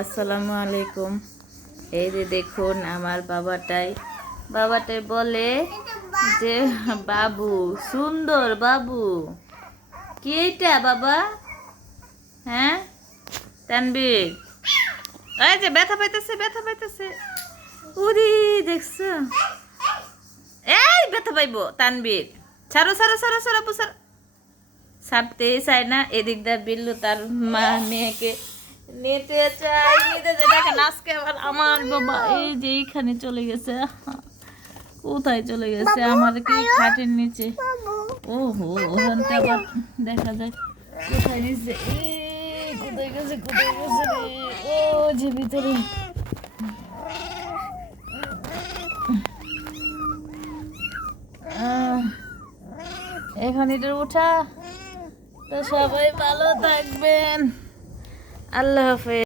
আসসালামু আলাইকুম। এই যে দেখুন আমার বাবাটাই বলে যে বাবু, সুন্দর বাবু। কি এটা বাবা? হ্যাঁ তানবীর, এই যে ব্যথা পাইতেছে। উরি দেখছো? এই ব্যথা পাইবো তানবীর। ছাড়ো ছাড়তেই চায় না। এদিক দা বিল্লু তার মেয়েকে নিতে চাই। দেখেন আজকে আবার আমার বাবা এই যে এইখানে চলে গেছে। কোথায় চলে গেছে? আমার কি খাটের নিচে। ওহো, ওখানটা আবার দেখা যায় কোথায় নিচে। কোথায় গেছে রে? ও যে ভিতরে। এখানে উঠা। তো সবাই ভালো থাকবেন। আল্লাহ হাফেজ।